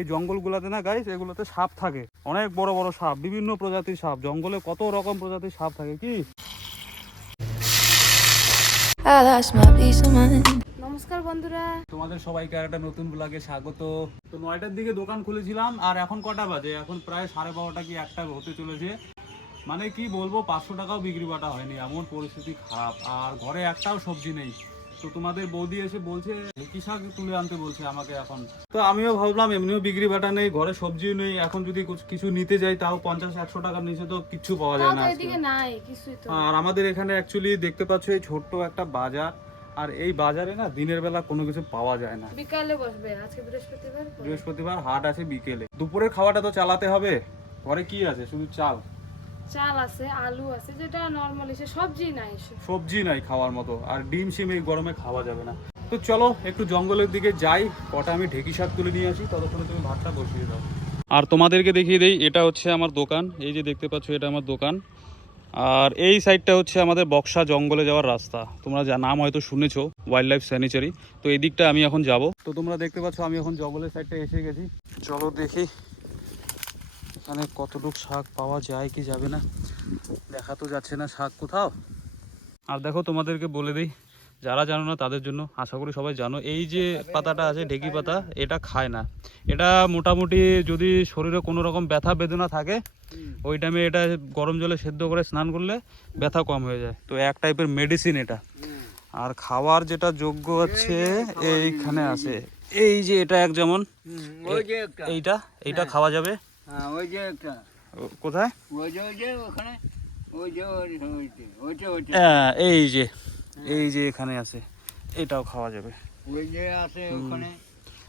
এই জঙ্গলগুলোতে না গাইস, এগুলোতে সাপ থাকে, অনেক বড় বড় সাপ, বিভিন্ন প্রজাতির সাপ। জঙ্গলে কত রকম প্রজাতির সাপ থাকে কি। নমস্কার বন্ধুরা, তোমাদের সবাইকে আর একটা নতুন ব্লগে স্বাগত। তো 9টার দিকে দোকান খুলেছিলাম, আর এখন কটা বাজে? এখন প্রায় 12:30 কি 1টা হতে চলেছে। মানে কি বলবো, 500 টাকাও বিক্রি বাটা হয়নি, এমন পরিস্থিতি খারাপ। আর ঘরে একটাও সবজি নেই। তো তোমাদের বৌদি এসে বলছে ঢেঁকি শাক তুলে আনতে বলছে আমাকে এখন। তো আমিও ভাবলাম এমনিও বিক্রি বাটা নেই, ঘরে সবজিও নেই, এখন যদি কিছু নিতে যাই তাও 50-100 টাকার নিচে তো কিচ্ছু পাওয়া যায় না। এদিকে নাই কিছুই তো। আর আমাদের এখানে অ্যাকচুয়ালি দেখতে পাচ্ছ এই ছোট্ট একটা বাজার, আর এই বাজারে না দিনের বেলা কোনো কিছু পাওয়া যায় না। বিকালে বসবে, আজকে বৃহস্পতিবার হাট আছে বিকেলে। দুপুরের খাওয়াটা তো চালাতে হবে। ঘরে কি আছে? শুধু চাল আছে, আলু আছে, যেটা নরমালি, সবজি নাই খাওয়ার মতো। আর ডিম শিম এই গরমে খাওয়া যাবে না। তো চলো একটু জঙ্গলের দিকে যাই, কটা আমি ঢেঁকি শাক তুলে নিয়ে আসি, ততক্ষণে তুমি ভাতটা বসিয়ে দাও। আর তোমাদেরকে দেখিয়ে দেই, এটা হচ্ছে আমার দোকান। এই যে দেখতে পাচ্ছ, এটা আমার দোকান। আর এই সাইডটা হচ্ছে আমাদের বক্সা জঙ্গলে যাওয়ার রাস্তা। তোমরা যা নাম হয়তো শুনেছো, ওয়াইল্ড লাইফ স্যানিচারি। তো এই দিকটা আমি এখন যাব। তো তোমরা দেখতে পাচ্ছ আমি এখন জঙ্গলের সাইডটা এসে গেছি। চলো দেখি এখানে কতটুকু শাক পাওয়া যায় কি যাবে না, দেখা তো যাচ্ছে না শাক কোথাও। আর দেখো তোমাদেরকে বলে দিই, যারা জানো না তাদের জন্য, আশা করি সবাই জানো, এই যে পাতাটা আছে ঢেঁকি পাতা, এটা খায় না। এটা মোটামুটি যদি শরীরে কোনো রকম ব্যথা বেদনা থাকে, ওই টাইমে এটা গরম জলে সেদ্ধ করে স্নান করলে ব্যথা কম হয়ে যায়। তো এক টাইপের মেডিসিন এটা। আর খাওয়ার যেটা যোগ্য আছে এইখানে আছে, এই যে এটা এক যেমন এইটা খাওয়া যাবে। কোথায়? এই যে এখানে আছে, এটাও খাওয়া যাবে।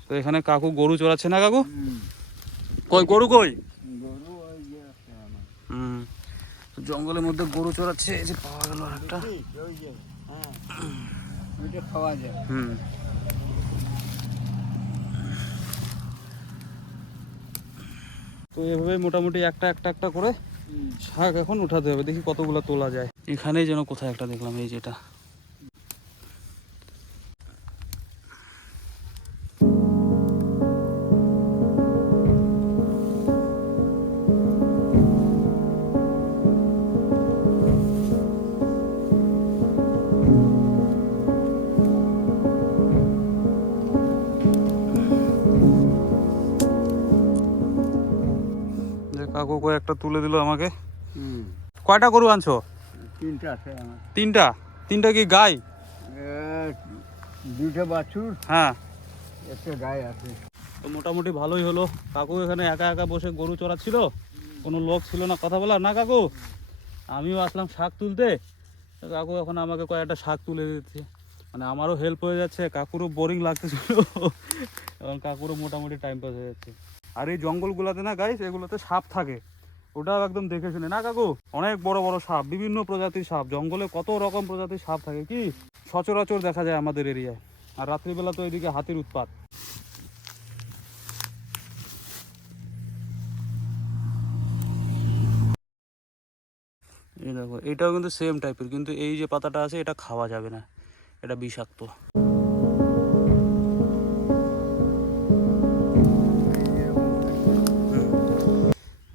তো এখানে কাকু গরু চড়াচ্ছে না? কাকু কই গরু কই? জঙ্গলের মধ্যে গরু চড়াচ্ছে। এই যে পাওয়া গেল একটা। তো এভাবে মোটামুটি একটা করে শাক এখন উঠাতে হবে। দেখি কতগুলো তোলা যায়। এখানেই যেন কোথায় একটা দেখলাম, এই যেটা। কাকু কয়েকটা তুলে দিল আমাকে। কয়টা গরু আনছো? 3টা আছে আমার। তিনটা কি গাই? 2টা বাছুর, হ্যাঁ, একটা গাই আছে। তো মোটামুটি ভালোই হলো। কাকু এখানে একা একা বসে গরু চড়াচ্ছিল, কোনো লোক ছিল না কথা বলার। না কাকু, আমিও আসলাম শাক তুলতে। তো কাকু এখন আমাকে কয়েকটা শাক তুলে দিচ্ছে, মানে আমারও হেল্প হয়ে যাচ্ছে, কাকুরও বোরিং লাগতেছিল, এখন কাকুরও মোটামুটি টাইম পাস হয়ে যাচ্ছে। আর এই জঙ্গলগুলোতে না গাইস, এগুলোতে সাপ থাকে, ওটাও একদম দেখে শুনে। না কাকু, অনেক বড় বড় সাপ, বিভিন্ন প্রজাতির সাপ। জঙ্গলে কত রকম প্রজাতির সাপ থাকে কি, সচরাচর দেখা যায় আমাদের এরিয়ায়। আর রাত্রিবেলা তো এদিকে হাতির উৎপাত। এই দেখো, এটাও কিন্তু সেম টাইপের, কিন্তু এই যে পাতাটা আছে এটা খাওয়া যাবে না, এটা বিষাক্ত।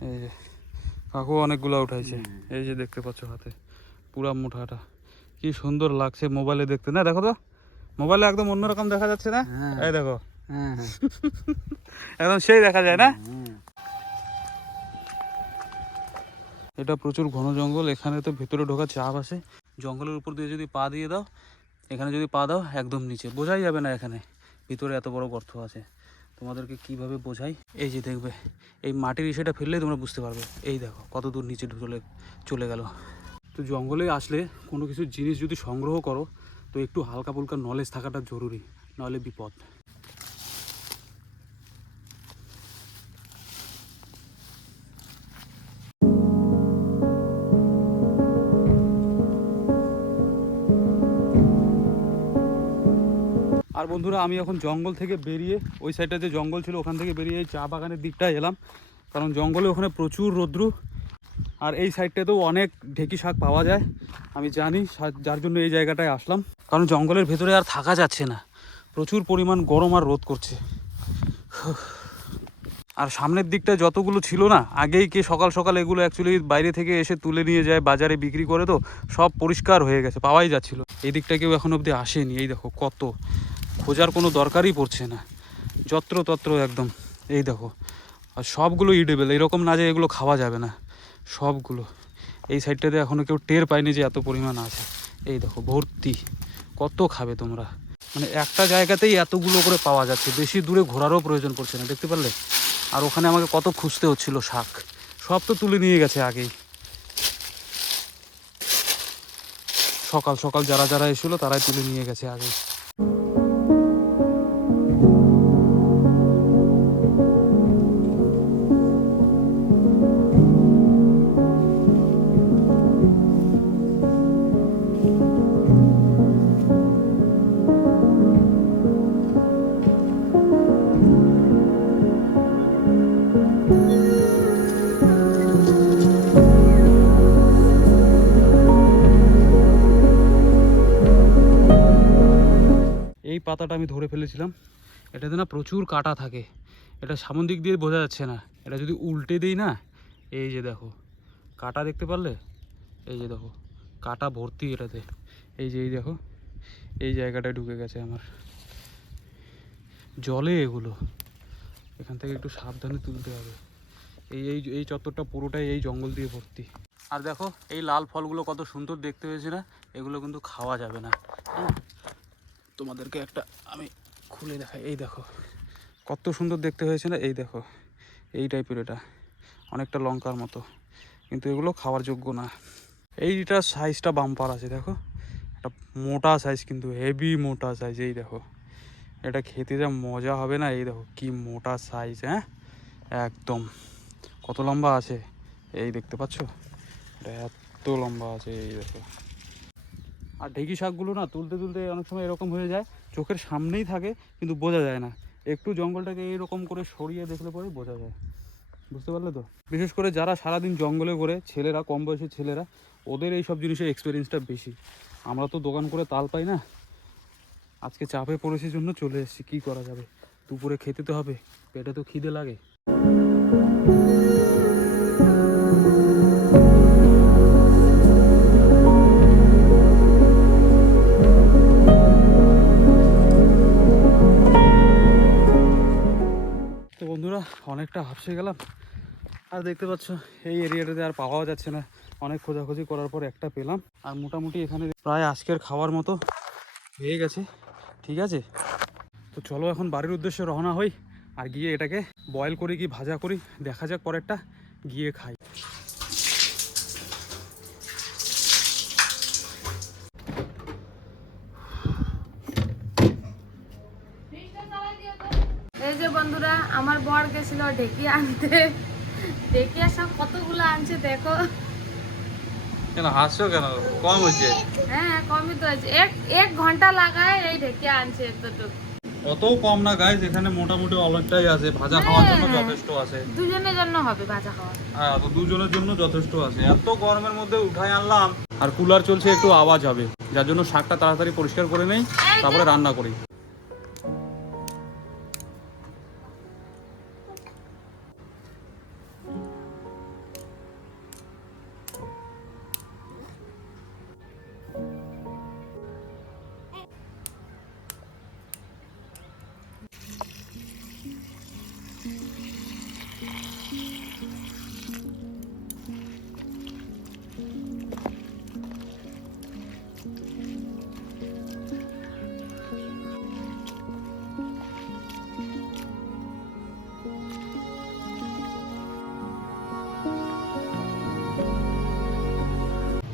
এই যে কাকু অনেকগুলো উঠাইছে, এই যে দেখতে পাচ্ছ হাতে পুরা মুঠাটা। কি সুন্দর লাগছে মোবাইলে দেখতে, না? দেখো তো, মোবাইলে একদম অন্যরকম দেখা যাচ্ছে না? এই দেখো, একদম সেই দেখা যায় না? এটা প্রচুর ঘন জঙ্গল, এখানে তো ভেতরে ঢোকা চাপ আছে। জঙ্গলের উপর দিয়ে যদি পা দিয়ে দাও, এখানে যদি পা দাও একদম নিচে, বোঝাই যাবে না এখানে ভিতরে এত বড় গর্ত আছে। তোমাদেরকে কিভাবে বোঝাই, এই যে দেখবে, এই মাটির ইসেটা ফেললেই তোমরা বুঝতে পারবে। এই দেখো কত দূর নিচে চলে গেল। তো জঙ্গলে আসলে কোনো কিছু জিনিস যদি সংগ্রহ করো, তো একটু হালকা ফুলকা নলেজ থাকাটা জরুরি, নাহলে বিপদ। আর বন্ধুরা, আমি এখন জঙ্গল থেকে বেরিয়ে, ওই সাইডটা যে জঙ্গল ছিল ওখান থেকে বেরিয়ে এই চা বাগানের দিকটায় এলাম, কারণ জঙ্গলে ওখানে প্রচুর রৌদ্রু। আর এই সাইডটাতেও অনেক ঢেঁকি শাক পাওয়া যায়, আমি জানি, যার জন্য এই জায়গাটায় আসলাম। কারণ জঙ্গলের ভেতরে আর থাকা যাচ্ছে না, প্রচুর পরিমাণ গরম আর রোদ করছে। আর সামনের দিকটা যতগুলো ছিল না, আগেই কে সকাল সকাল এগুলো অ্যাকচুয়ালি বাইরে থেকে এসে তুলে নিয়ে যায়, বাজারে বিক্রি করে, তো সব পরিষ্কার হয়ে গেছে, পাওয়াই যাচ্ছিল। এই দিকটা কেউ এখন অবধি আসেনি। এই দেখো কত, খোঁজার কোনো দরকারই পড়ছে না, যত্রতত্র একদম। এই দেখো, আর সবগুলো ইডেবল, এরকম না যে এগুলো খাওয়া যাবে না, সবগুলো। এই সাইডটাতে এখনও কেউ টের পায়নি যে এত পরিমাণ আছে। এই দেখো ভর্তি, কত খাবে তোমরা, মানে একটা জায়গাতেই এতগুলো করে পাওয়া যাচ্ছে, বেশি দূরে ঘোরারও প্রয়োজন পড়ছে না, দেখতে পারলে। আর ওখানে আমাকে কত খুঁজতে হচ্ছিল শাক, সব তো তুলে নিয়ে গেছে আগেই। সকাল সকাল যারা যারা এসেছিল তারাই তুলে নিয়ে গেছে আগেই। এই পাতাটা আমি ধরে ফেলেছিলাম, এটাতে না প্রচুর কাঁটা থাকে, এটা সামন দিক দিয়ে বোঝা যাচ্ছে না, এটা যদি উল্টে দিই না, এই যে দেখো কাঁটা, দেখতে পারলে, এই যে দেখো কাঁটা ভর্তি এটাতে। এই যে এই দেখো, এই জায়গাটায় ঢুকে গেছে আমার, জলে এগুলো, এখান থেকে একটু সাবধানে তুলতে হবে। এই এই এই চত্বরটা পুরোটাই এই জঙ্গল দিয়ে ভর্তি। আর দেখো এই লাল ফলগুলো কত সুন্দর দেখতে হয়েছে না, এগুলো কিন্তু খাওয়া যাবে না, হ্যাঁ। তোমাদেরকে একটা আমি খুলে দেখাই, এই দেখো কত সুন্দর দেখতে হয়েছে না, এই দেখো এই টাইপের, এটা অনেকটা লঙ্কার মতো, কিন্তু এগুলো খাওয়ার যোগ্য না। এইটার সাইজটা বাম্পার আছে, দেখো একটা মোটা সাইজ, কিন্তু হেভি মোটা সাইজ। এই দেখো এটা খেতে যা মজা হবে না, এই দেখো কি মোটা সাইজ, হ্যাঁ একদম। কত লম্বা আছে এই দেখতে পাচ্ছ, এটা এত লম্বা আছে, এই দেখো। আর ঢেঁকি শাকগুলো না তুলতে তুলতে অনেক সময় এরকম হয়ে যায়, চোখের সামনেই থাকে কিন্তু বোঝা যায় না, একটু জঙ্গলটাকে এইরকম করে সরিয়ে দেখলে পরেই বোঝা যায়, বুঝতে পারলে তো। বিশেষ করে যারা সারাদিন জঙ্গলে ঘোরে, ছেলেরা, কম বয়সী ছেলেরা, ওদের এই সব জিনিসের এক্সপিরিয়েন্সটা বেশি। আমরা তো দোকান করে তাল পাই না, আজকে চাপে পড়েছি জন্য চলে এসেছি, কী করা যাবে, দুপুরে খেতে তো হবে, পেটে তো খিদে লাগে। তো বন্ধুরা অনেকটা হাঁপসে গেলাম, আর দেখতে পাচ্ছ এই এরিয়াটাতে আর পাওয়া যাচ্ছে না, অনেক খোঁজাখুঁজি করার পর একটা পেলাম। আর মোটামুটি এখানে প্রায় আজকের খাওয়ার মতো হয়ে গেছে, ঠিক আছে। তো চলো এখন বাড়ির উদ্দেশ্যে রওনা হই, আর গিয়ে এটাকে বয়েল করি কি ভাজা করি দেখা যাক, পরেরটা গিয়ে খাই। এই যে বন্ধুরা, আমার বর গেছিল ঢেকি আনতে, ঢেকি সব কতগুলো আনছে দেখো। কেন হাসছো কেন, কম হচ্ছে? হ্যাঁ কমই তো আছে, এক ঘন্টা লাগায় এই ঢেকি আনছে এতটুকু। অতও কম না গাইস, এখানে মোটামুটি অনেকটাই আছে, ভাজা খাওয়ার জন্য যথেষ্ট আছে, দুজনের জন্য হবে ভাজা খাওয়া। হ্যাঁ তো দুজনের জন্য যথেষ্ট আছে। এত গরমের মধ্যে উঠাই আনলাম, আর কুলার চলছে, একটু আওয়াজ হবে, যার জন্য শাকটা তাড়াতাড়ি পরিষ্কার করে নেই, তারপরে রান্না করি।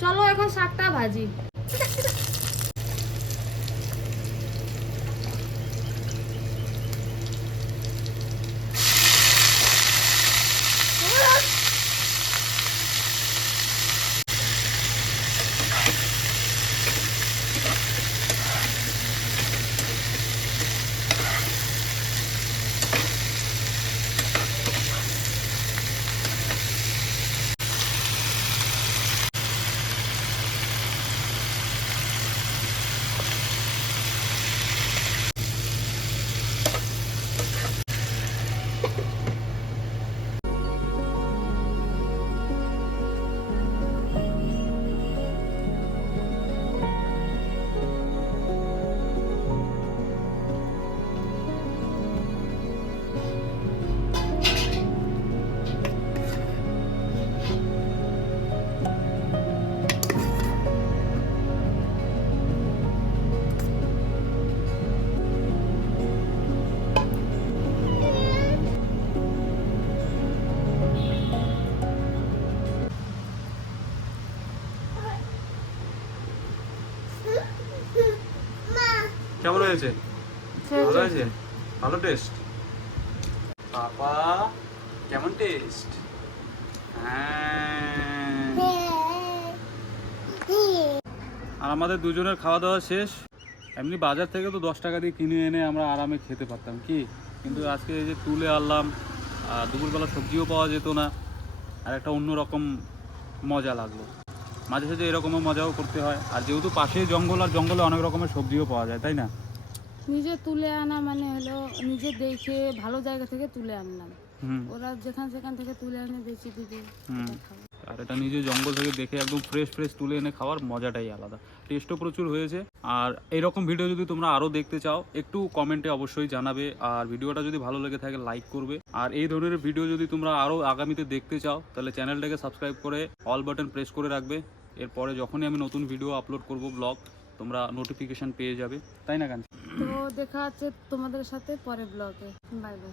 চলো এখন শাকটা ভাজি। হয়েছে? ভালো হয়েছে? ভালো টেস্ট? পাপা কেমন টেস্ট? আর আমাদের দুজনের খাওয়া দাওয়া শেষ। এমনি বাজার থেকে তো 10 টাকা দিয়ে কিনে এনে আমরা আরামে খেতে পারতাম কি, কিন্তু আজকে এই যে তুলে আনলাম, দুপুরবেলা সবজিও পাওয়া যেত না, আর একটা অন্যরকম মজা লাগলো। মাঝে সাঝে এরকমও মজাও করতে হয়, আর যেহেতু পাশেই জঙ্গল, আর জঙ্গলে অনেক রকমের সবজিও পাওয়া যায়, তাই না? নিজে তুলে আনা মানে হলো নিজে দেখে ভালো জায়গা থেকে তুলে আনলাম, হুম ওরা সেখান থেকে তুলে এনে বেঁচে দিবে, হুম। এটা খাবো। আর এটা নিজে জঙ্গল থেকে দেখে একদম ফ্রেশ ফ্রেশ তুলে এনে খাওয়ার মজাটাই আলাদা, টেস্টও প্রচুর হয়েছে। আর এইরকম ভিডিও যদি তোমরা আরও দেখতে চাও একটু কমেন্টে অবশ্যই জানাবে, আর ভিডিওটা যদি ভালো লেগে থাকে লাইক করবে। আর এই ধরনের ভিডিও যদি তোমরা আরও আগামীতে দেখতে চাও তাহলে চ্যানেলটাকে সাবস্ক্রাইব করে অল বাটন প্রেস করে রাখবে। এরপরে যখনই আমি নতুন ভিডিও আপলোড করব ব্লগ, তোমরা নোটিফিকেশান পেয়ে যাবে, তাই না কাঞ্চি? তো দেখা হচ্ছে তোমাদের সাথে পরে ব্লগে। Bye bye.